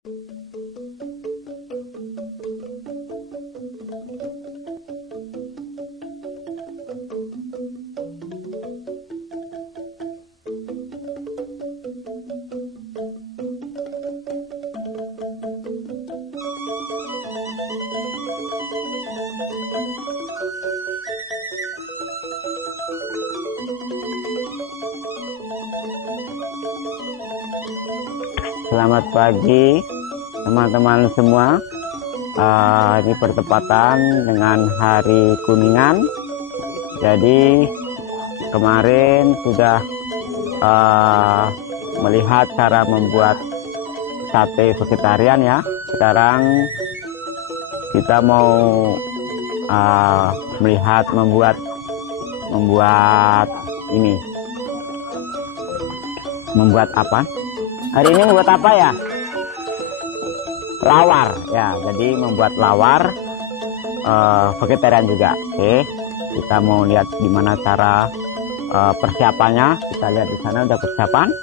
Selamat pagi teman-teman semua. Ini bertepatan dengan Hari Kuningan. Jadi kemarin sudah melihat cara membuat sate vegetarian ya. Sekarang kita mau melihat membuat ini. Membuat apa? Hari ini membuat apa ya? Lawar ya. Jadi membuat lawar vegetarian juga. Oke, kita mau lihat gimana cara persiapannya. Kita lihat di sana udah persiapan.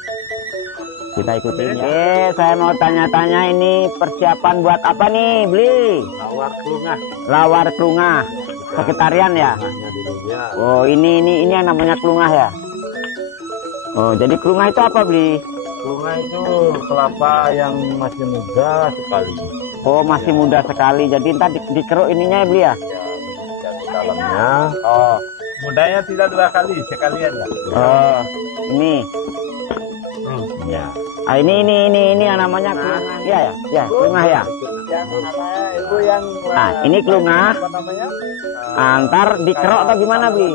Kita ikutin. Oke, saya mau tanya-tanya ini persiapan buat apa nih, Bli? Lawar klungah. Lawar klungah vegetarian ya? Oh, ini yang namanya klungah ya? Oh, jadi klungah itu apa, Bli? Klungah itu kelapa yang masih muda sekali. Oh, masih muda sekali. Jadi ntar dikeruk ininya ya, Bli ya? Ya, di dalamnya. Oh, Mudanya tidak 2 kali, sekali aja. oh, ini. Ya. Ini yang namanya klungah. Iya ya? Ya, klungah ya. Itu yang Ini klungah. namanya? Antar dikeruk atau gimana, Bli?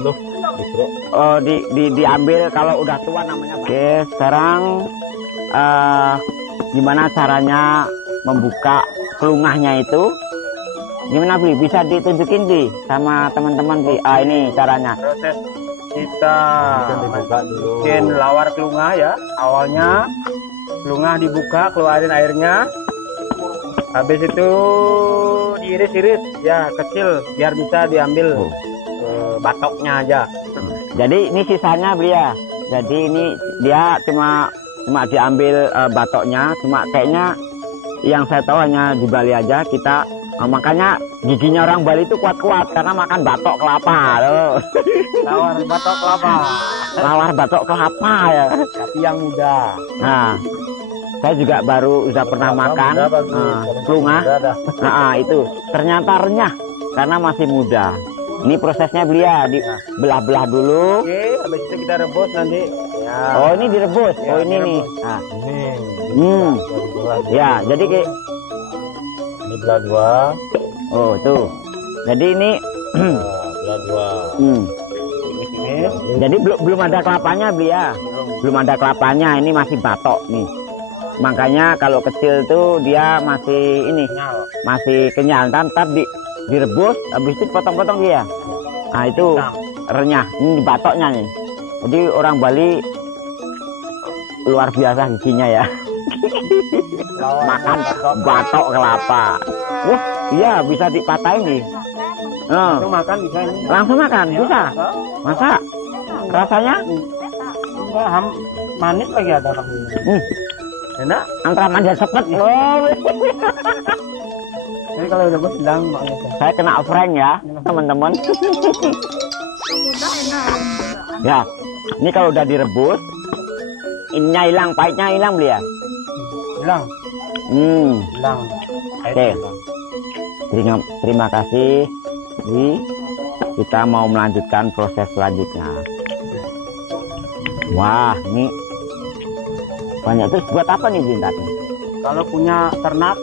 Loh, dikeruk. Oh, diambil kalau udah tua namanya. Oke, sekarang gimana caranya membuka klungahnya itu? Gimana, Bli? Bisa ditunjukin, Bli, sama teman-teman, Bli? Ini caranya. Proses kita bikin lawar klungah ya. Awalnya klungah dibuka, keluarin airnya. Habis itu diiris-iris ya kecil biar bisa diambil batoknya aja. Jadi ini sisanya, Bli ya. Jadi ini dia cuma diambil batoknya, cuma kayaknya yang saya tahu hanya di Bali aja kita. Makanya giginya orang Bali itu kuat-kuat karena makan batok kelapa loh. Lawar batok kelapa. Lawar batok kelapa ya. Tapi yang muda. Nah, saya juga baru udah pernah makan klungah. Itu ternyata renyah karena masih muda. Ini prosesnya, Beli ya, dibelah-belah dulu. Oke, habis itu kita rebus nanti. Ya. Oh, ini direbus. Ya, oh, ini direbus. nih. Nah. Ini. Ya, jadi kayak ini belah 2. oh, tuh. Jadi ini belah 2. Ini. Jadi belum ada kelapanya, Beli ya. Belum ada kelapanya, ini masih batok nih. Makanya kalau kecil tuh dia masih ini, masih kenyal. Ntar direbus, habis itu potong-potong dia. Nah itu renyah. Ini batoknya nih. Jadi orang Bali luar biasa giginya ya. Makan batok kelapa. Wah, iya bisa dipatahin nih. Langsung makan bisa ini. Langsung makan bisa. Masa? Rasanya? Manis lagi ada enak. Antara manis dan sepet. Oh. Jadi kalau udah bilang saya kena prank ya, teman-teman. Ya, ini kalau udah direbus, ininya hilang, pahitnya hilang, Beli ya? Hilang. Hilang. Oke. Terima kasih. Jadi kita mau melanjutkan proses selanjutnya. Wah, ini banyak. Terus buat apa nih, Bintang? Kalau punya ternak.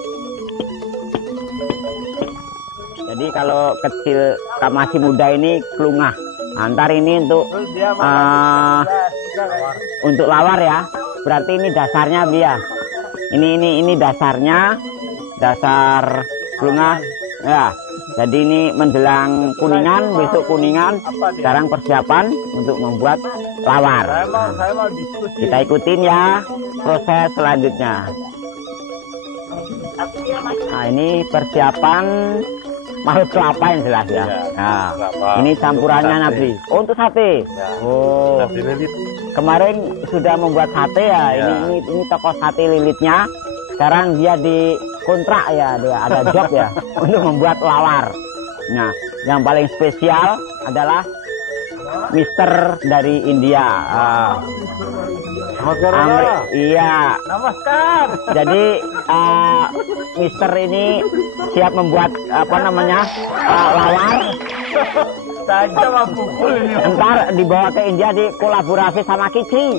Jadi kalau kecil, masih muda ini klungah. Antar ini untuk untuk lawar ya. Berarti ini dasarnya, Bia. Ini dasarnya, dasar klungah. Ya. Jadi ini menjelang Kuningan, besok Kuningan. Sekarang persiapan untuk membuat lawar. Kita ikutin ya proses selanjutnya. Nah, ini persiapan makhluk kelapa yang jelas ya. Nah, ini campurannya, Nabi. Oh, untuk sate. Ya. Oh. Sate lilit. kemarin sudah membuat sate ya. Ini toko sate lilitnya. Sekarang dia di kontrak ya, dia ada job ya untuk membuat lawar. Nah, yang paling spesial adalah Mister dari India. Iya. Namaskar. Jadi Mister ini siap membuat lawar. Saja mah pukul ini. Ntar dibawa ke India di kolaborasi sama Kici.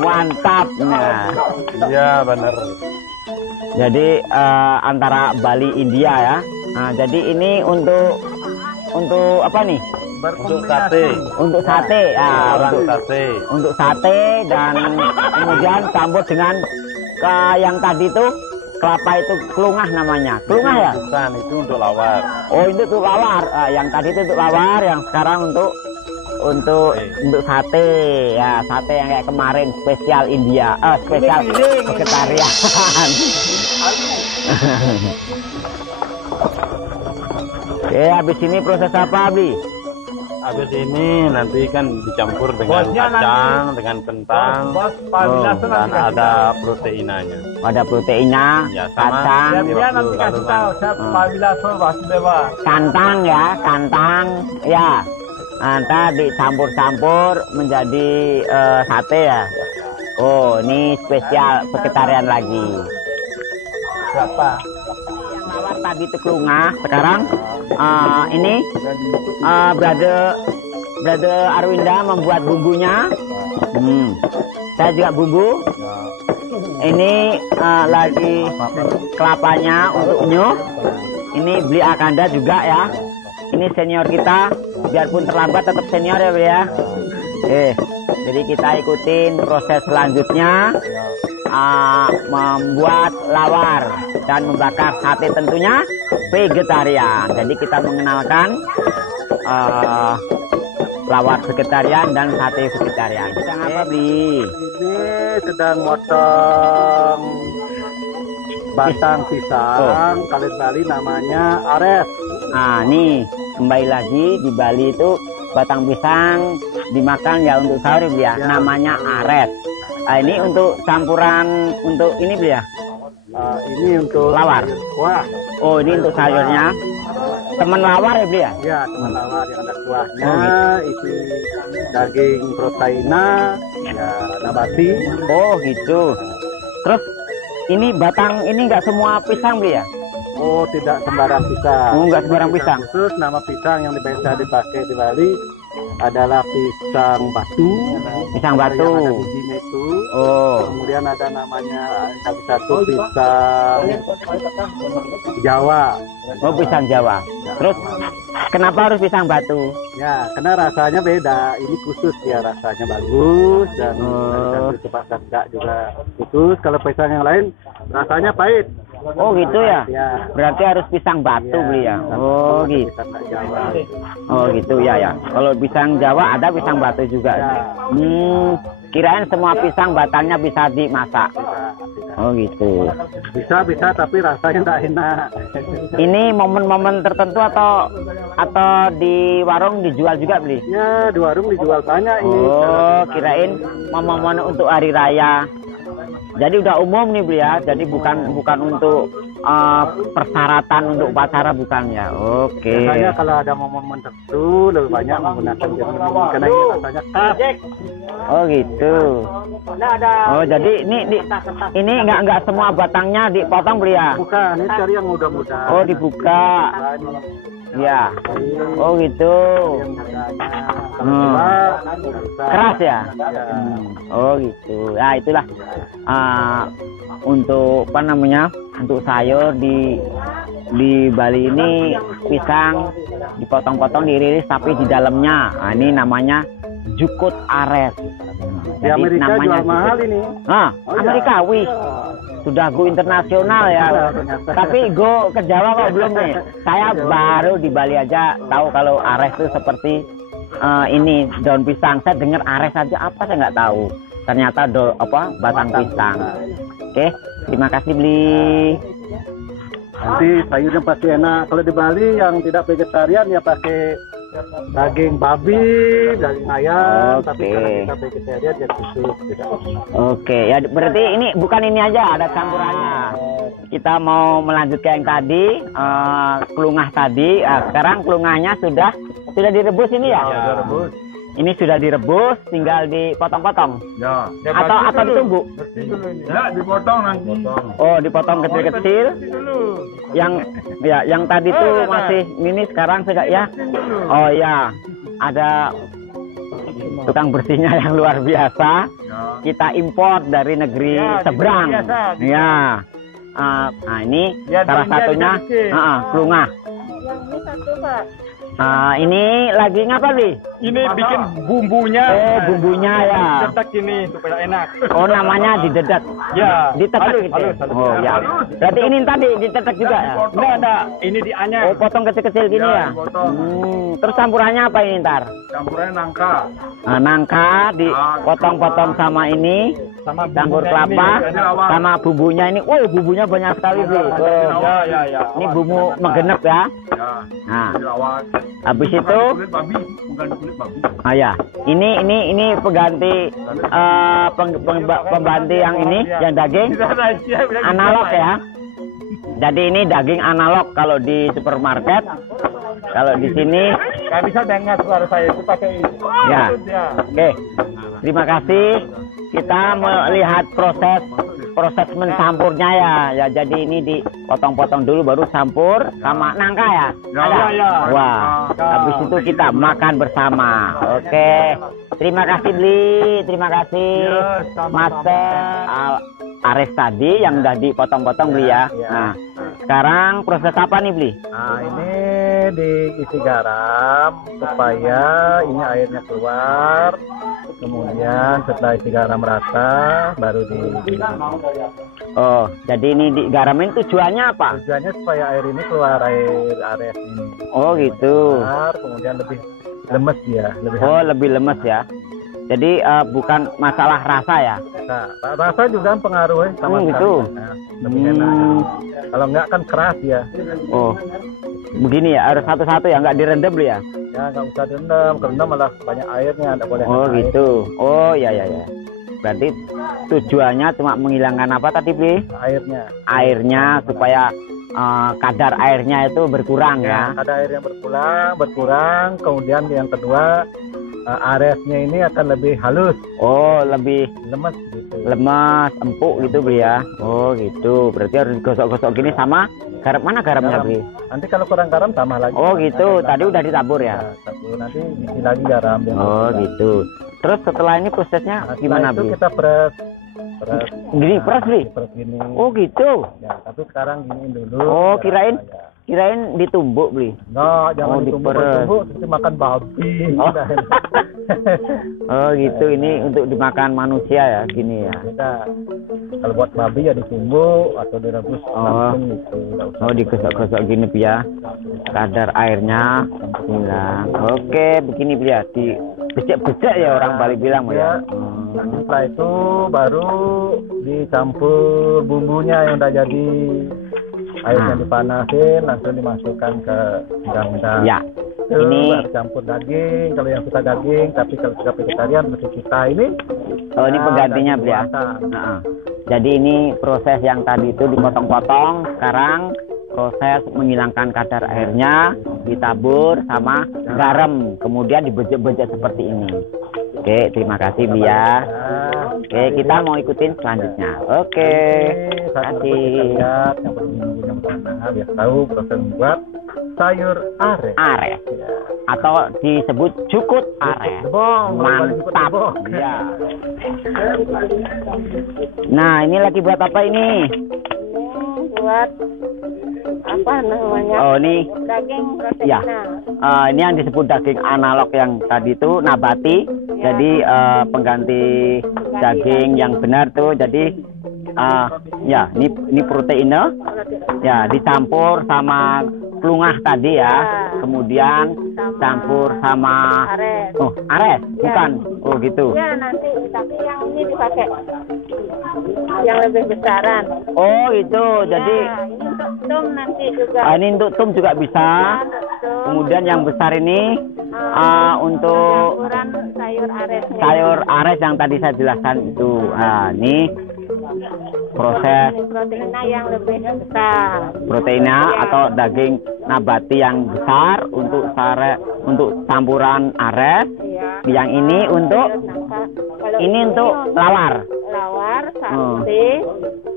Mantap. Nah. Iya benar. Jadi antara Bali India ya. Nah, jadi ini untuk apa nih? Untuk sate. Untuk sate. Untuk sate dan kemudian campur dengan yang tadi itu kelapa itu kelungah namanya. Kelungah ya? Bukan, itu untuk lawar. Oh, itu untuk lawar. Yang tadi itu untuk lawar, yang sekarang untuk sate. Ya, sate yang kayak kemarin spesial India. Spesial vegetarian. Oke, habis ini proses apa, Bli? Habis ini nanti kan dicampur dengan kacang, dengan kentang, dan ada proteinanya. Ada proteinnya, Ya, sama. kacang, Dia nanti kasih tahu, kantang ya, kantang, ya. Nanti dicampur-campur menjadi sate ya. Oh, ini spesial vegetarian lagi. Siapa? Yang lawar tadi itu kelungah, sekarang ini brother Arwinda membuat bumbunya. Saya juga bumbu. Ini lagi kelapanya untuk nyuh. Ini beli Akanda juga ya. Ini senior kita, biarpun terlambat tetap senior ya Beli ya. Jadi kita ikutin proses selanjutnya. Membuat lawar dan membakar sate tentunya vegetarian. Jadi kita mengenalkan lawar vegetarian dan sate vegetarian. Sedang apa Bli? Ini sedang motong batang pisang. Kalian Bali namanya ares. Nah, nih kembali lagi di Bali itu batang pisang dimakan ya untuk sahur Bli ya. Namanya ares. Ini untuk campuran untuk ini Bli ya? Ini untuk lawar. Kuah. Oh, ini untuk sayurnya. Teman lawar ya Bli ya? Ya, teman lawar yang ada kuahnya, isi daging proteinnya, ya nabati. Oh gitu. Terus ini batang ini nggak semua pisang Bli ya? Oh, tidak sembarang pisang. Oh, nggak sembarang pisang. Khusus nama pisang yang biasa dipakai di Bali adalah pisang batu. Pisang batu. Yang ada bijinya itu. Oh. Kemudian ada namanya satu pisang Jawa. Oh, pisang Jawa. Terus kenapa harus pisang batu? Ya, karena rasanya beda. Ini khusus ya, rasanya bagus dan dari tempat enggak juga khusus. Kalau pisang yang lain rasanya pahit. Oh gitu ya. Ya. Berarti harus pisang batu Bli ya. Oh gitu. Pisang Jawa. Oh gitu ya. Kalau pisang Jawa ada pisang batu juga. Ya. Kirain semua pisang batangnya bisa dimasak. Oh gitu. Bisa tapi rasanya tidak enak. Ini momen-momen tertentu atau di warung dijual juga Bli? Ya, di warung dijual banyak ini. Oh, kirain momen-momen untuk hari raya. Jadi udah umum nih Bli ya. Jadi bukan untuk persyaratan untuk upacara bukan ya. Oke. Biasanya kalau ada momen tertentu lebih banyak menggunakan jenis ini karena ini rasanya khas. Oh gitu. Oh jadi ini nggak semua batangnya dipotong Bli ya? Bukan, ini cari yang muda-muda. Oh dibuka. Ya. Oh gitu. Keras ya? Oh gitu. Ya itulah untuk apa namanya? Untuk sayur di Bali ini pisang dipotong-potong dirilis tapi di dalamnya. Nah, ini namanya jukut ares. Di Amerika jual mahal ini. Amerika wih. Sudah go internasional ya. Tapi go ke Jawa kok belum nih. Saya baru di Bali aja tahu kalau ares itu seperti ini daun pisang. Saya dengar ares aja apa saya nggak tahu. Ternyata batang pisang. Oke, terima kasih Bli. Nanti sayurnya pasti enak. Kalau di Bali yang tidak vegetarian ya pakai daging babi, daging ayam, tapi Oke. karena kita vegetarian ya khusus tidak. Oke, ya berarti ini bukan ini aja, ada campurannya. Kita mau melanjut ke yang tadi, kelungah tadi. Sekarang kelungahnya sudah direbus ini ya? Ya, rebus. Ini sudah direbus, tinggal dipotong-potong. Ya. Atau ditumbuk? Bersih dulu ini. Ya, dipotong nanti. Oh, dipotong kecil-kecil. Yang tadi tuh masih mini, sekarang sudah ya. Oh ya, ada tukang bersihnya yang luar biasa. Ya. Kita import dari negeri seberang. Ya. Nah ini Ya, salah dia satunya bikin. kelungah. Yang ini satu, Pak. Ini lagi ngapa Bli? Ini bikin bumbunya. Oh, bumbunya ya. Cetak ini supaya enak. Oh, namanya didedak. Ya. Ditetek Halus, gitu. halus, halus. Oh ya. Halus. Berarti ini tadi ditetek juga ya? Enggak. Ini dianyam. Oh, potong kecil-kecil gini Ya, ya? dipotong. Terus campurannya apa ini ntar? Campurannya nangka. Nangka dipotong-potong sama ini, Sama campur bumbunya kelapa, ini, ini lawar. sama bumbunya ini. Oh, bumbunya banyak sekali Bli. Oh, Ya. ini bumbu menggenep ya. Ya. Nah, Ini lawar. habis itu, Kulit babi, bukan kulit babi. ya, ini pengganti pembantu yang ini, yang daging analog ya. Jadi ini daging analog kalau di supermarket. Kalau di sini, Gak bisa dengar suara saya itu pakai ini. ya. Ya. Oke, terima kasih. Kita melihat proses mencampurnya ya. Ya, jadi ini dipotong-potong dulu baru campur sama nangka ya. Ya, Ada? ya. Wah, habis itu kita makan bersama. Oke. Terima kasih Bli, terima kasih Ya, sama-sama. Master Ares tadi yang udah dipotong-potong Bli ya. Ya. Nah, sekarang proses apa nih Bli? Nah, ini diisi garam supaya ini airnya keluar. Kemudian setelah isi garam rata, baru di Oh, jadi ini digaramin tujuannya apa? tujuannya supaya air ini keluar, air ares ini. Oh gitu. Keluar, kemudian lebih lemes dia, lebih Oh, lebih lemes ya. Jadi bukan masalah rasa ya. Nah, rasa juga pengaruh sama sekali. Gitu. Nah, lebih enak. Kalau enggak kan keras ya. Oh, begini ya, harus satu-satu ya, nggak direndam Bli ya? Ya nggak usah direndam, kerendam malah banyak airnya, nggak boleh. Oh air. gitu. Oh ya. Berarti tujuannya cuma menghilangkan apa tadi Bli? Airnya. Airnya supaya kadar airnya itu berkurang ya. Ada air yang berkurang, kemudian yang kedua aresnya ini akan lebih halus, Oh, lebih lemes gitu. lemas, empuk gitu Bli ya. Oh gitu. Berarti harus digosok-gosok gini sama garam. Mana garamnya Garam. Bli? Nanti kalau kurang garam tambah lagi. Oh gitu. Tadi udah ditabur ya. Nah, satu, nanti isi lagi garam. biar Oh lebih gitu. Terus setelah ini prosesnya Nah, setelah gimana itu Bli? kita peres Gini peres Bli? Peres gini. Oh gitu. Ya, tapi sekarang giniin dulu. Oh, Ya, kirain ya. Kirain ditumbuk Bli. Enggak, jangan Oh, ditumbuk. diperes. Kalau ditumbuk seperti makan babi. Oh. Oh gitu. Ini untuk dimakan manusia ya, gini ya. Beda. Kalau buat babi ya ditumbuk atau direbus Oh. langsung gitu. Nggak usah. Oh digosok-gosok gini Bli ya. Kadar airnya hilang. Oke, begini Bli ya. Di becek-becek ya orang Bali bilang ya. Nanti setelah itu baru dicampur bumbunya yang udah jadi. Airnya dipanasin, langsung dimasukkan ke rendang. Ya. Itu Ini baru campur daging. Kalau yang suka daging, tapi kalau suka vegetarian seperti kita ini. oh ini nah, penggantinya daging Bli ya. buatan. Heeh. Jadi ini proses yang tadi itu dipotong-potong, sekarang proses menghilangkan kadar airnya, ditabur sama garam, kemudian dibejek-bejek seperti ini. Oke, terima kasih Bli ya. Oke, kita mau ikutin selanjutnya. Oke, terima Satu kasih. kita lihat yang berbumbunya bagaimana, biar tahu proses membuat sayur are. Ares Ya. atau disebut cukut ares. Debong, Mantap. Iya. Nah, ini lagi buat apa ini? Buat apa namanya? Oh, ini Daging proteina. Ya. Ini yang disebut daging analog yang tadi itu nabati. Jadi pengganti daging yang benar tuh. Jadi ya ini proteinnya. Ya, dicampur sama kelungah tadi ya. Kemudian campur sama Ares. oh, ares, Ya. bukan. Oh, gitu. Ya nanti, tapi yang ini dipakai yang lebih besaran. Oh, itu. Jadi Ya, ini untuk tum nanti juga. ini untuk tum juga bisa. Ya, untuk tum. Kemudian yang besar ini untuk Campuran sayur ares. sayur ares yang tadi saya jelaskan itu. Ini proses Proteinnya yang lebih besar. proteina atau daging nabati yang besar untuk campuran ares. Iya. Yang ini untuk Nangka. Kalau ini untuk lawar. lawar, sate.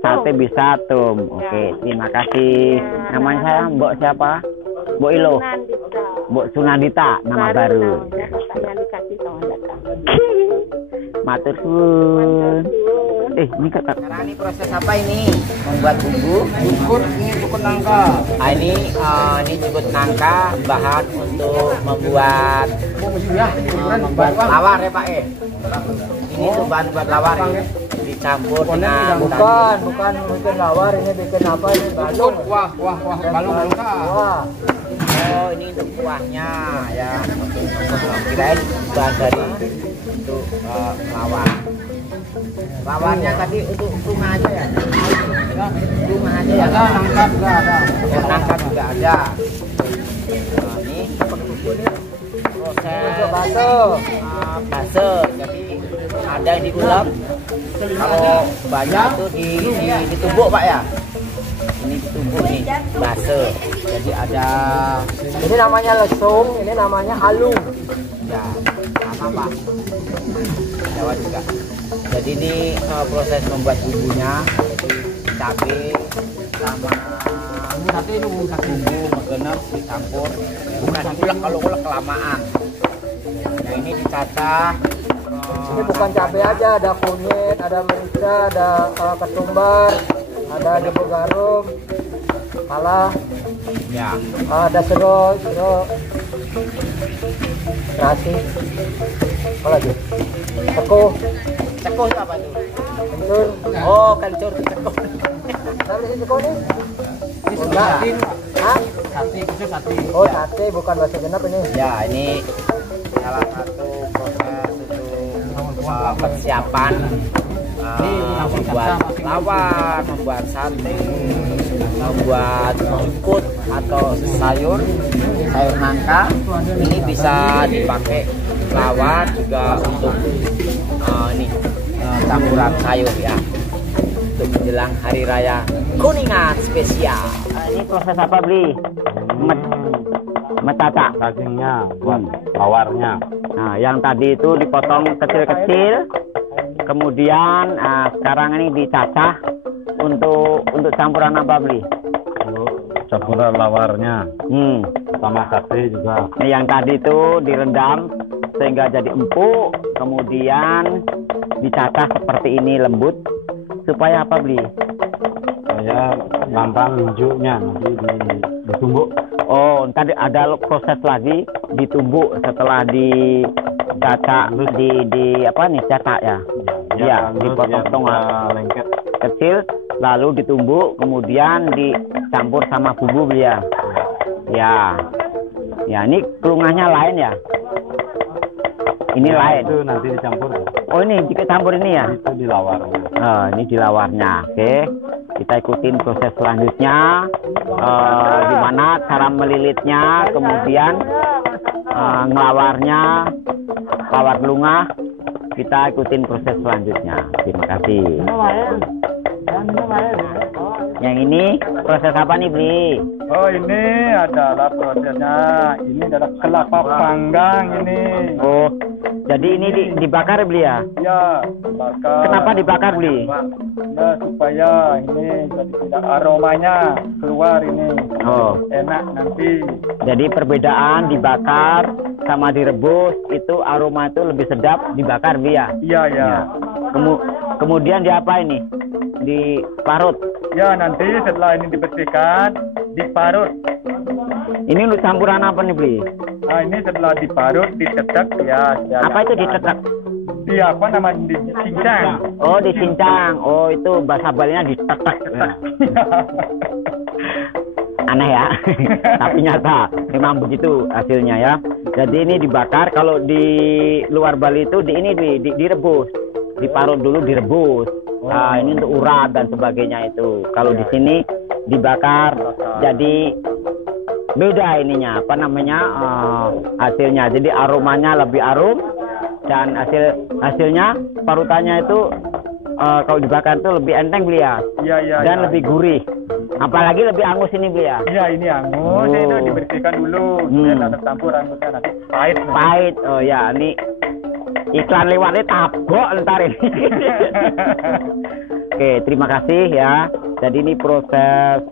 Sate bisa tum. Oke, terima kasih. Namanya saya Mbok siapa? Mbok Ilo. Nandita. Mbok Sunandita, nama baru. Katanya dikasih sama datang. Matur suwun. Ini kata. Sekarang ini proses apa ini? Membuat bumbu. Ini cukup nangka. Ini cukup nangka, bahan untuk membuat lawar ya Pak. Ini tuh bahan buat lawar ini. Dicampur dengan Bukan mungkin lawar, ini bikin apa ini balung. Wah, balung nangka. Wah, Oh, ini untuk kuahnya ya. Kirain bahan dari untuk lawar. Lawarnya tadi untuk rumah aja ya. Rumah aja ya. Ada nangka juga ada. Oh, nangka juga ada. Nah, ini proses base. Jadi ada yang diulek. Kalau banyak tuh ditumbuk Pak ya. Ini ditumbuk nih base. Jadi ada ini namanya lesung, ini namanya alu. ya sama Pak. Jawa juga. Jadi ini proses membuat bumbunya, cabai sama bumbu megenep dicampur. Bukan ulek, kalau ulek kelamaan. Nah ini dicacah. Ini bukan cabai aja, ada kunyit, ada merica, ada ketumbar, ada jeruk garum, pala, Ya. ada serut, terasi, apa lagi? Tekuh, Cekuh itu apa tuh? kencur. Oh, kencur itu cekuh. Tahu di sini tekuh nih? Ini sate. Hah? Sate, khusus sate. Oh, sate bukan bahasa genap ini. Ya, ini salah satu proses untuk persiapan membuat lawar, membuat sate, membuat jukut atau sayur nangka. Ini bisa dipakai lawar juga untuk campuran sayur ya. Untuk menjelang hari raya Kuningan spesial. Ini proses apa beli? Metata Dagingnya buat lawarnya. Nah, yang tadi itu dipotong kecil-kecil, kemudian sekarang ini dicacah untuk campuran apa beli? Campuran lawarnya sama sate juga. Nah, yang tadi itu direndam sehingga jadi empuk, kemudian dicacah seperti ini lembut supaya apa beli? Supaya gampang hijaunya nanti ditumbuk. Oh, tadi ada proses lagi ditumbuk setelah dicacah dicacah ya. Iya, dipotong lengket. kecil lalu ditumbuk kemudian dicampur sama bumbu ya. Ya. Ya, ini kelungahnya lain ya. Ini lain. Itu nanti dicampur. Oh, ini dicampur ini ya. Itu di lawarnya. Ini di lawarnya. Oke. Kita ikutin proses selanjutnya. Gimana cara melilitnya, kemudian ngelawarnya, lawar lungah. Kita ikutin proses selanjutnya. Terima kasih. Yang ini proses apa nih, Bli? Oh, ini adalah prosesnya. Ini adalah kelapa panggang ini. Oh, jadi ini dibakar, Bli ya? Ya, dibakar. Kenapa dibakar, Bli? Ya, supaya ini jadi tidak aromanya keluar ini. Oh, Enak nanti. jadi perbedaan dibakar sama direbus itu aroma itu lebih sedap dibakar, Bli ya? Iya, ya. Kemudian diapa ini? Diparut. Ya, nanti setelah ini dibersihkan, diparut. Ini untuk campuran apa nih, Bli? Nah, ini setelah diparut, ditetek ya. Apa itu ditetek? Di apa namanya? Dicincang. Oh, dicincang. Oh, itu bahasa Balinya ditetek. Aneh ya. Tapi nyata memang begitu hasilnya ya. Jadi ini dibakar. Kalau di luar Bali itu direbus. Diparut dulu, direbus. Nah, ini untuk urat dan sebagainya itu. Kalau di sini dibakar, jadi beda ininya, apa namanya, hasilnya. Jadi aromanya lebih arum dan hasilnya parutannya itu kalau dibakar itu lebih enteng beli ya. Iya. Dan lebih gurih. Apalagi lebih angus ini beli ya. Iya, ini angus. Oh. Itu dibersihkan dulu. Supaya tak tercampur angusnya nanti pahit. Pahit. Oh ya, ini iklan lewatnya tabok ntar ini. Oke, terima kasih ya. Jadi ini proses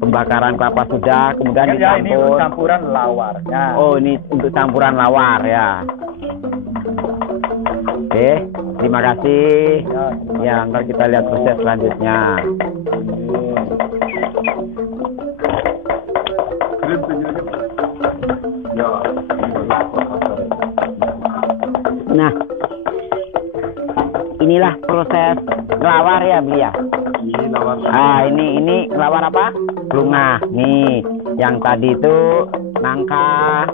pembakaran kelapa sudah, kemudian Ya, ini dicampur. untuk campuran lawarnya. Oh, ini untuk campuran lawar ya. Oke, terima kasih. Ya, ntar kita lihat proses selanjutnya. Nah, inilah proses ngelawar ya beli ya. Ini ngelawar apa? Lunga. Nih, yang tadi itu nangka.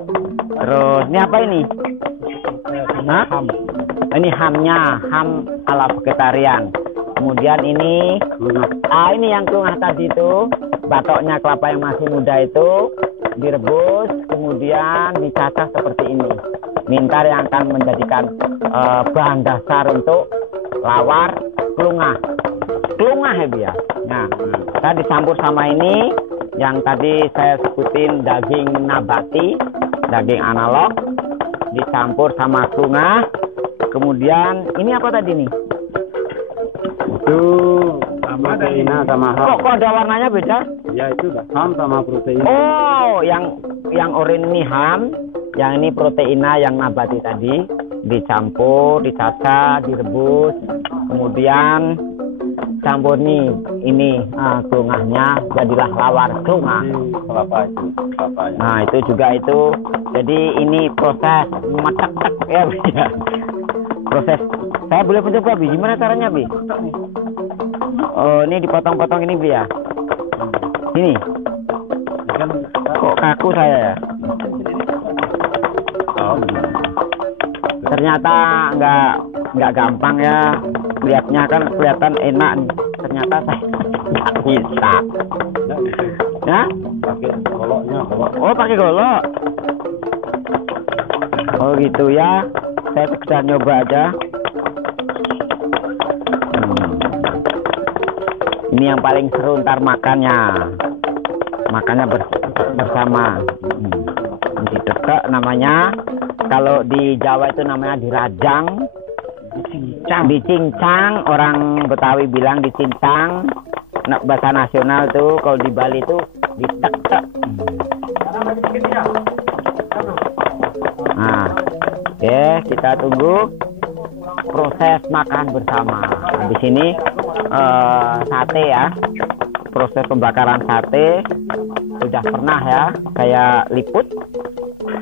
Terus ini apa ini? Hah? Ini hamnya, ham ala vegetarian. Kemudian ini, ini yang kelungah tadi itu, batoknya kelapa yang masih muda itu direbus, kemudian dicacah seperti ini. Mintar yang akan menjadikan bahan dasar untuk lawar kelungah. Kelungah ya Bu ya. Nah, kita dicampur sama ini yang tadi saya sebutin daging nabati, daging analog, dicampur sama kelungah. Kemudian ini apa tadi nih? Itu sama proteina sama ham. Kok ada warnanya beda? Ya itu ham sama protein. Oh, yang oranye ini ham, yang ini proteina yang nabati tadi dicampur, dicacah, direbus, kemudian campur nih ini kelungahnya jadilah lawar kelungah. Kelapa itu, kelapanya. Nah itu juga itu. Jadi ini proses memetek-tek ya, Bi. Proses. Saya boleh mencoba Bi? Gimana caranya Bi? Oh ini dipotong-potong ini Bi ya. Ini. Kok kaku saya ya? Ternyata nggak gampang ya. Lihatnya kan kelihatan enak. Ternyata saya nggak bisa. Ya? Pakai goloknya, golok. Oh pakai golok. Oh gitu ya. Saya sekedar nyoba aja. Ini yang paling seru ntar makannya. Makannya bersama. Dicekek namanya. Kalau di Jawa itu namanya dirajang. Dicincang, orang Betawi bilang dicincang. Nah, bahasa nasional tuh kalau di Bali tuh ditek-tek. Nah, oke, kita tunggu proses makan bersama. Di sini sate ya, proses pembakaran sate sudah pernah ya, kayak liput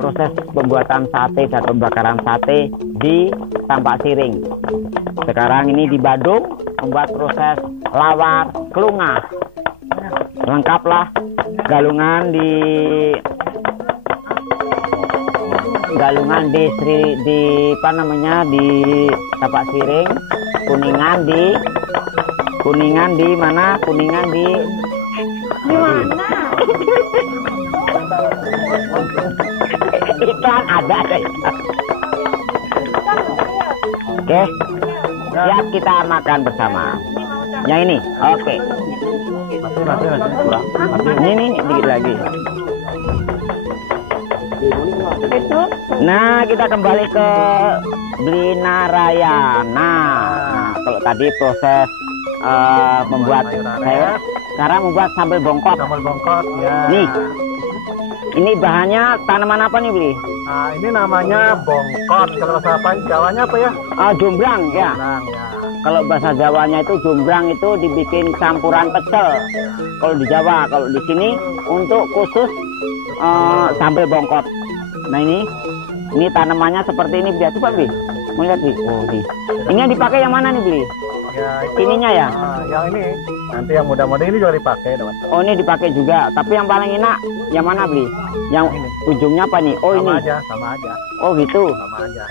proses pembuatan sate dan pembakaran sate di Tampak Siring. Sekarang ini di Badung membuat proses lawar kelungah. Lengkaplah galungan di apa namanya di Tampak Siring, kuningan di mana? Kuningan di mana? Iklan ada. Oke, siap kita makan bersama. Yang ini, oke. Masih kurang. Ini dikit lagi. Itu Nah, kita kembali ke Blinaraya. Nah, kalau tadi proses membuat saya sekarang membuat sambal bongkot. Sambal bongkot ya. Nih, ini bahannya tanaman apa nih, Bli? Nah, ini namanya bongkot. Kalau bahasa apa? Jawanya apa ya? Jombrang ya. Nah, ya. Kalau bahasa Jawanya itu jombrang itu dibikin campuran pecel. Kalau di Jawa, kalau di sini untuk khusus sambal bongkot. Nah ini tanamannya seperti ini biasa Pak Bi. Mau lihat Bi? Oh Bi. Ini yang dipakai yang mana nih Bi? Ya, itu, Ininya ya? yang ini. Nanti yang muda-muda ini juga dipakai, teman. Oh ini dipakai juga. Tapi yang paling enak yang mana Bi? Yang Ini. ujungnya apa nih? Oh Sama ini. aja, sama aja. Oh gitu. Sama aja.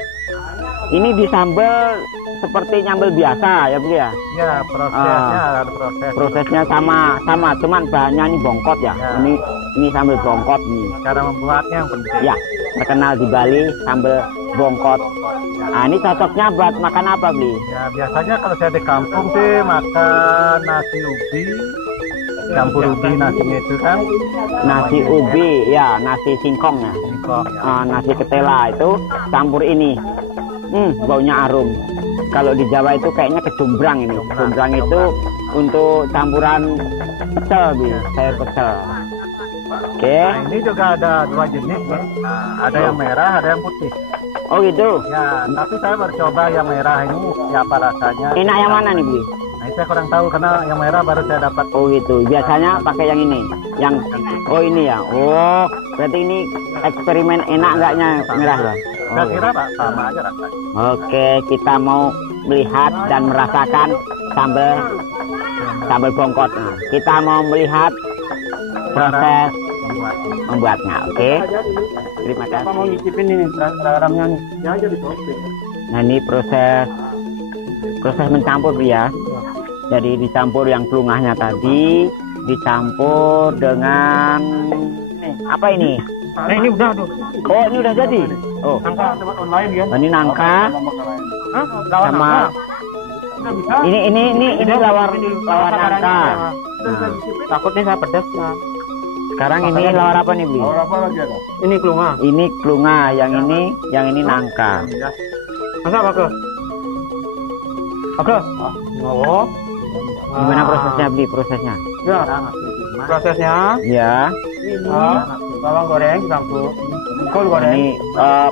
Ini disambel seperti nyambel biasa ya Bu ya. Ya, prosesnya ada proses. Prosesnya sama, cuman bahannya ini bongkot ya. Ya. Ini sambal bongkot nih. Cara membuatnya yang penting. Ya, terkenal di Bali sambal bongkot. Nah, ini cocoknya buat makan apa, Bli? Ya, biasanya kalau saya di kampung sih makan nasi ubi, campur ubi nasinya itu kan. Nasi ubi, ya, nasi singkong ya. Singkong, ya. Nasi ketela itu campur ini. Baunya harum. Kalau di Jawa itu kayaknya kecumbrang ini. Kecumbrang itu untuk campuran pecel, Bli. Sayur pecel. Oke. Nah, ini juga ada dua jenis ya. Nah, ada yang merah, ada yang putih. Oh gitu. Ya, tapi saya baru coba yang merah ini, siapa rasanya. Enak yang mana nih, Bli? Nah, saya kurang tahu karena yang merah baru saya dapat. Oh gitu. Biasanya pakai yang ini. Yang ini ya. Oh, berarti ini eksperimen enak enggaknya merah ya? Saya kira Pak, sama aja rasanya. Oke, kita mau melihat dan merasakan sambal bongkot. Nah, kita mau melihat proses membuatnya. Oke. Terima kasih. Apa mau nyicipin ini garamnya nih? Nah, ini proses mencampur ya. Jadi dicampur yang pelungahnya tadi dicampur dengan apa ini? Nah, ini udah tuh. Oh, ini udah jadi. Oh, Nangka tempat online ya. ini nangka Hah? Lawan sama nangka? Udah bisa. ini lawar nangka. Nah, Takutnya saya pedas ya. sekarang ini lawar apa nih, Bli? Apa lagi ada? Ini kelunga. Ini klunga, yang ini nangka. Masa apa ke? Oke. Oh. Gimana prosesnya, Bli? Prosesnya? Ya. Prosesnya. Ya. Bawang goreng dicampur. Kol goreng. Ini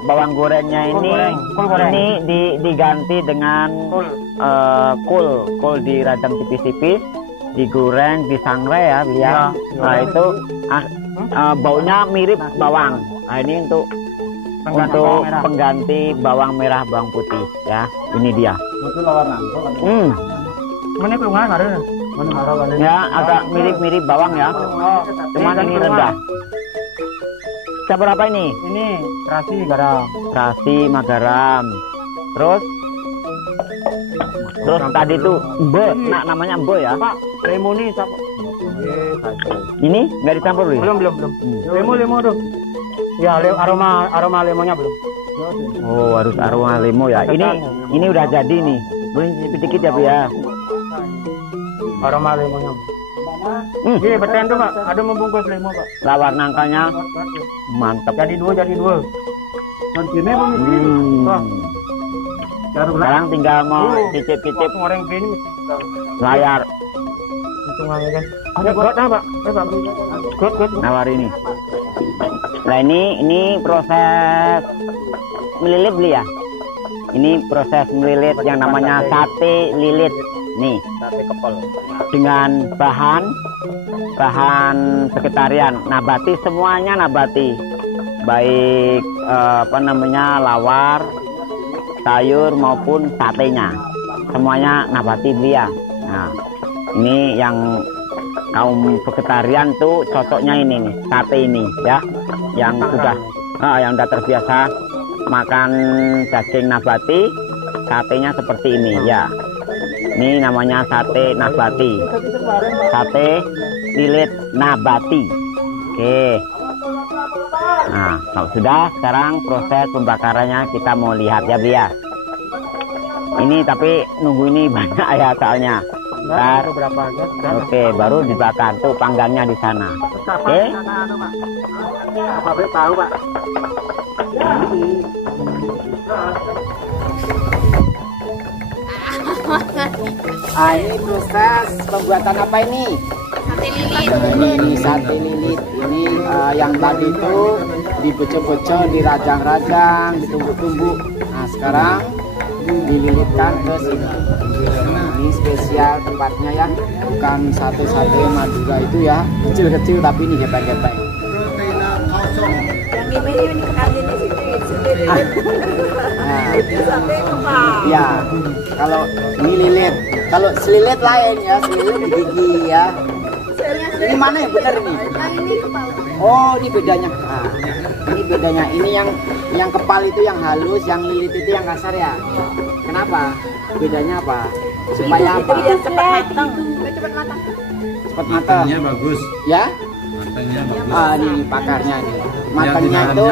bawang gorengnya ini Kol goreng. ini diganti dengan kol dirajang tipis-tipis, digoreng, disangrai ya, Bli ya. Ya. Nah, itu baunya mirip bawang. Nah, ini untuk pengganti bawang merah, bawang putih ya. Ini dia. Itu lawan nangka. Mana kelunga nggak ada? Mana marah kali? Ya, agak mirip-mirip bawang ya. Cuman ini rendah. Campur apa ini? Ini terasi garam. Terasi, garam. Terus tadi itu namanya embo ya. Pak, lemoni siapa? Ini nggak dicampur Bli? Belum. Lemo tuh. Ya, aroma lemonnya belum. Oh, harus aroma lemo ya. Ini udah jadi nih. Boleh cicip dikit ya, Bu ya. Aroma lemonnya. Iya, betul tuh, Pak. Ada membungkus lemo, Pak. Lawar nangkanya mantap. Jadi dua. Nantinya Sekarang tinggal mau cicip-cicip goreng ini. layar Hitungannya kan. Ada got apa, Pak? Got. nawar ini. Nah, ini proses melilit, Bli ya. Ini proses melilit yang namanya sate lilit. Nih, Sate kepel. dengan bahan vegetarian, nabati, semuanya nabati. Baik lawar, sayur maupun satenya. Semuanya nabati, Bli ya. Nah, ini yang kaum vegetarian tuh cocoknya ini nih, sate ini ya. Yang udah terbiasa makan daging nabati, satenya seperti ini ya. Ini namanya sate nabati, sate lilit nabati. Oke. Nah, kalau sudah, sekarang proses pembakarannya kita mau lihat ya, Bia. Ini tapi nunggu ini banyak ya soalnya. Ntar, oke, baru dibakar tuh panggangnya di sana. Oke. Apa tahu, Pak? Ini proses pembuatan apa ini? Sate lilit. Ini sate lilit. Ini yang tadi itu dibecok-becok, dirajang-rajang, ditumbuk-tumbuk. Nah, sekarang dililitkan ke sini. Ini spesial tempatnya ya, bukan sate-sate Madura itu ya, kecil-kecil tapi ini gepeng-gepeng. Yang ini kalian sendiri. Sate kepal. Ya, kalau ini lilit, kalau selilit lain ya, selilit di gigi ya. Ini mana yang benar ini? Yang ini kepal. Oh, ini bedanya. Nah, ini bedanya. Ini yang kepal itu yang halus, yang lilit itu yang kasar ya. Kenapa? Bedanya apa? Supaya apa? Biar cepat matang. Cepat matang. Cepat matang. Matangnya bagus. Ya? Matangnya bagus. Ah, ini pakarnya nih. Matangnya itu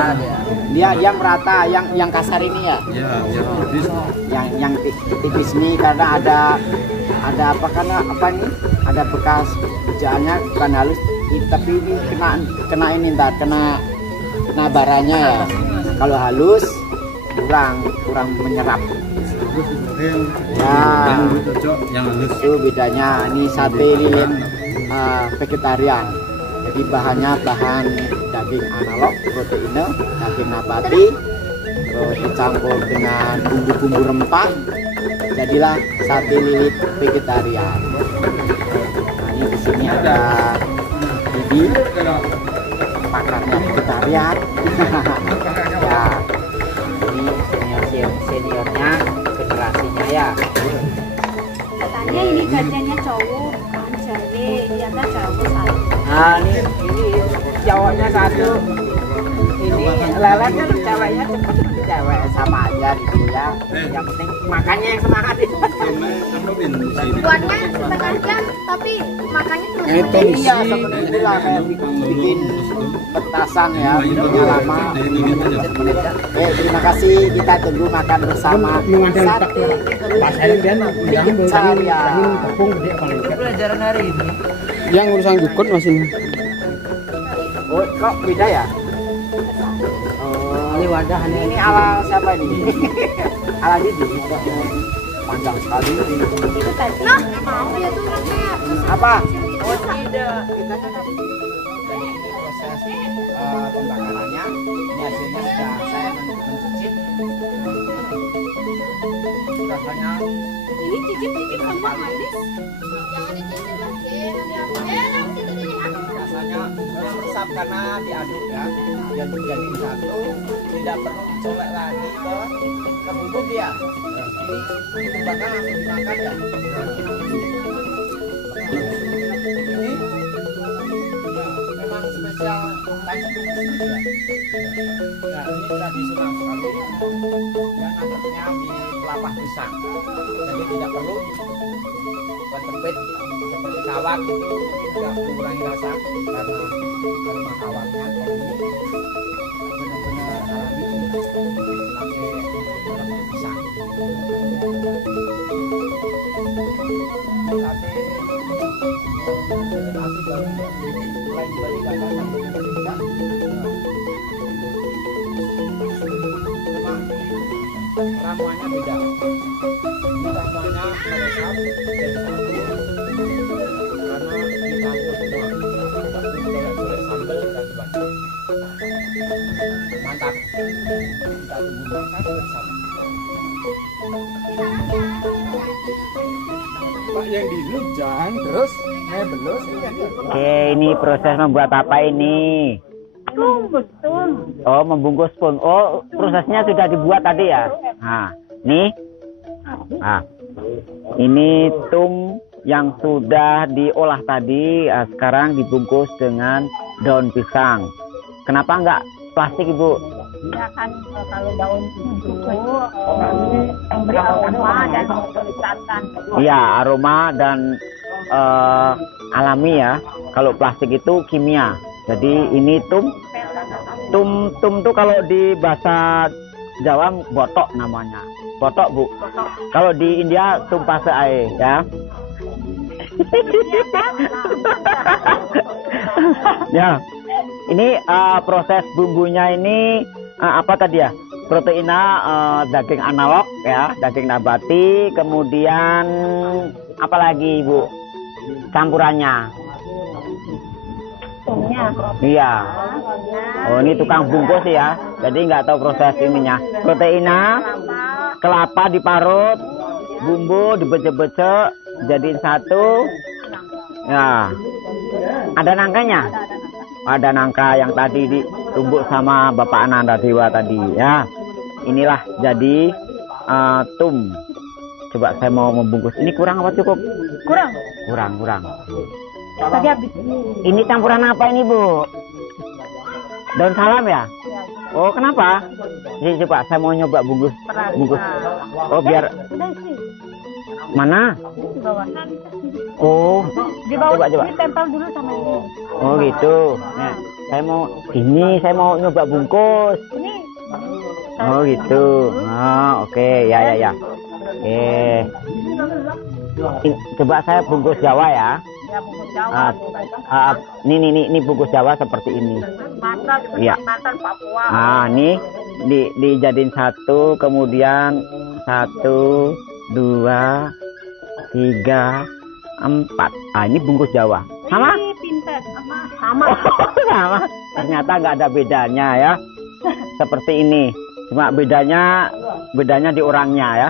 dia merata, yang kasar ini ya. Ya, biar tipis. Yang tipis nih karena ada apa, karena apa nih? Ada bekas pecahannya, bukan halus, tapi ini kena ini ntar, kena baranya ya. Kalau halus kurang menyerap. Ya, Yang cocok, yang halus. itu bedanya. Ini sate lilin vegetarian. Jadi bahannya bahan daging analog, protein, daging nabati, terus dicampur dengan bumbu-bumbu rempah, jadilah sate lilit vegetarian. Nah, ini di sini ada Bibi, pakarnya vegetarian. Ya, ini seniornya, generasinya ya. Katanya ini gajahnya cowok, jadi dia kan cowok satu. Nah, ini cowoknya satu, ini leletnya ceweknya cepet, cewek sama aja gitu ya. Yang penting makannya yang semangat itu. Buatnya setengah jam, tapi makannya cuma Iya, sebenarnya lah kayak bikin petasan ya, bikinnya lama. Terima kasih, kita tunggu makan bersama. Sate vegetarian. Pelajaran hari ini. Yang urusan jukut masih. Oh, kok beda ya? Oh, Ini wadahnya. ini ala siapa ini? Ala Didi. Panjang sekali. itu tadi. Nah, mau ya tuh orangnya. Apa? Oh, tidak. Kita kan jadi ini proses pembakarannya. Ini hasilnya sudah saya mencicip. Rasanya Ini cicip-cicip semua manis. rasanya meresap karena diaduk ya. Jadi satu, tidak perlu dicolek lagi ke bumbu dia. Ini dibakar langsung dimakan ya. Ini memang spesial banyak ya. Nah, ini tradisional sekali. Dan anaknya di pelapah pisang. Jadi tidak perlu bertepit seperti kawat, itu tidak mengurangi rasa karena aroma kawatnya ini benar-benar alami pakai pelapah pisang. Sate ini masih baru mulai diberikan tidak. Ramuannya beda. Ini ramuannya meresap jadi satu karena dicampur semua. Golek sambal dan sebagainya. Mantap. Kita tunggu makan bersama. Pak yang dilujang terus belus. Oke, ini proses membuat apa ini? Oh, membungkus pun. Oh, prosesnya sudah dibuat tadi ya. Nah, nih. Nah, ini tum yang sudah diolah tadi, sekarang dibungkus dengan daun pisang. Kenapa enggak plastik, Ibu? Ya kan kalau daun itu memberi aroma dan mengeluarkan. Iya, aroma dan alami ya. Kalau plastik itu kimia. Jadi ini tum tuh kalau di bahasa Jawa botok namanya. Botok, Bu. Kalau di India tumpah seae ya. Ya. Ini proses bumbunya ini apa tadi ya? Proteina daging analog ya, daging nabati, kemudian apa lagi, Bu? Campurannya. Iya. Oh, ini tukang bungkus ya. Jadi nggak tahu proses ininya. Proteina, kelapa diparut, bumbu dibecek-becek, jadiin satu. Ya. Ada nangkanya? Ada nangka yang tadi ditumbuk sama Bapak Ananda Dewa tadi ya. Inilah jadi tum. Coba saya mau membungkus. Ini kurang apa cukup? Kurang. Tadi habis. Ini campuran apa ini, Bu? Daun salam ya? Oh, kenapa? Jadi coba saya mau nyoba bungkus. Oh, biar Mana? Di bawah. Oh, Di bawah coba. ditempel dulu sama ini. Oh gitu. Nah, saya mau nyoba bungkus. Ini Oh gitu. Oh, oke. Ya. Coba saya bungkus Jawa ya. ya bungkus Jawa. Ini bungkus Jawa seperti ini. Mantan, Iya. Mantan Papua. Ah, ini dijadiin satu, kemudian 1, 2, 3, 4. Ah, ini bungkus Jawa. Sama? Ini pinter. Sama. Sama. Ternyata nggak ada bedanya ya. Seperti ini. Cuma bedanya di orangnya ya.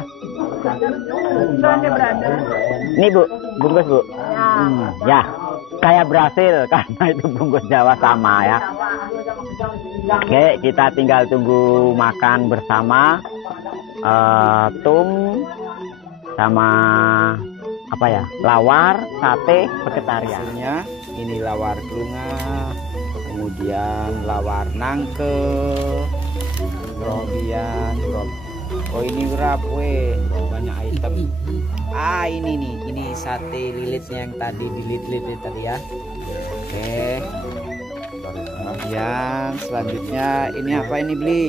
Berada. Ini Bu, bungkus Bu. Ya. Ya, saya berhasil karena itu bungkus Jawa sama ya. Oke, kita tinggal tunggu makan bersama. Tum sama apa ya? Lawar, sate, vegetariannya. Ini lawar kelunga, kemudian lawar nangke, kemudian oh ini urap, banyak item. Ini nih, ini sate lilitnya yang tadi dililit tadi ya. Oke. Kemudian selanjutnya ini apa ini beli?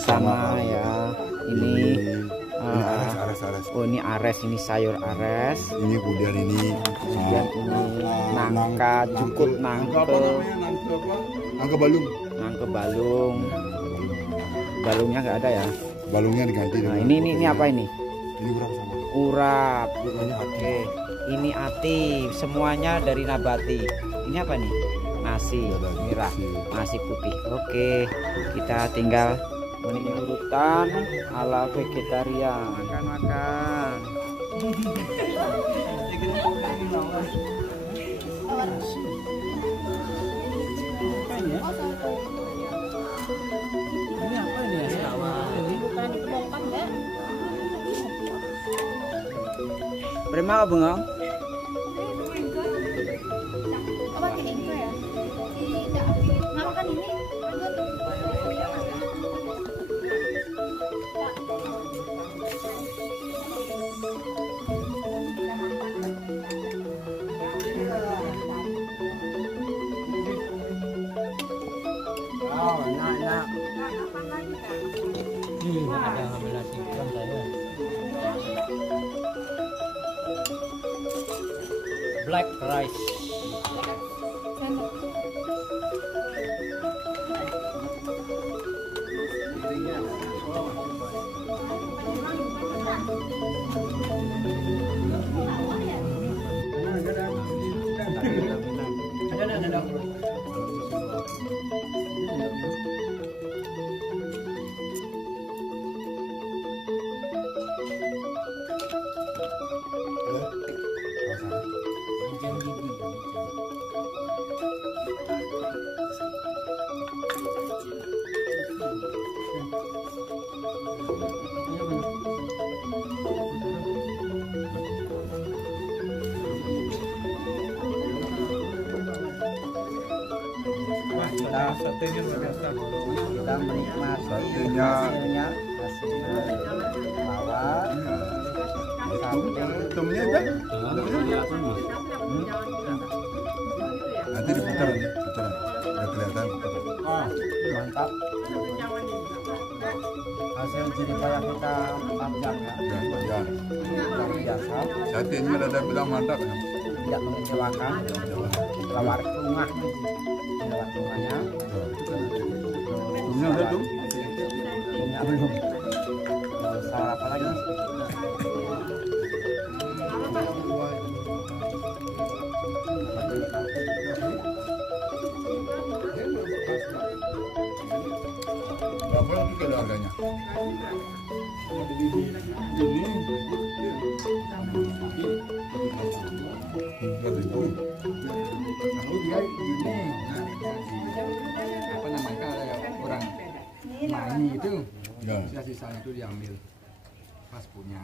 Sama ya. Ini oh ini ares, ini sayur ares. Ini kemudian ini nangka, jukut nangke. angka balung. Nangke balung. Balungnya nggak ada ya? Balungnya diganti. Nah, ini apa ini? Ini urap sama. Urap. Oke. Ini ati, semuanya dari nabati. Ini apa nih? Nasi merah, nasi putih. Oke, kita tinggal ini urutan ala vegetarian. Makan. Ini apa ini ya? Bukan dipotong enggak? Berapa bengong? Oh, pakai itu ya? Tidak. Nah, makan ini. Black rice. Satenya luar biasa. Kita menikmati Satenya. hasilnya lawar, sate. Temennya ada? Nanti diputar nih, putaran. Udah kelihatan putaran. Mantap. Hasil jerih payah kita 4 jam ya. Ya. Luar biasa. Satenya ada bilang mantap ya. Tidak mengecewakan. Lawar kelungah. Lawar kelungahnya. Temennya udah tuh. Punya belum. Soal apa lagi? Berapa itu kilo harganya? Apa namanya orang mani itu, Ya. sisa-sisanya itu diambil pas punya.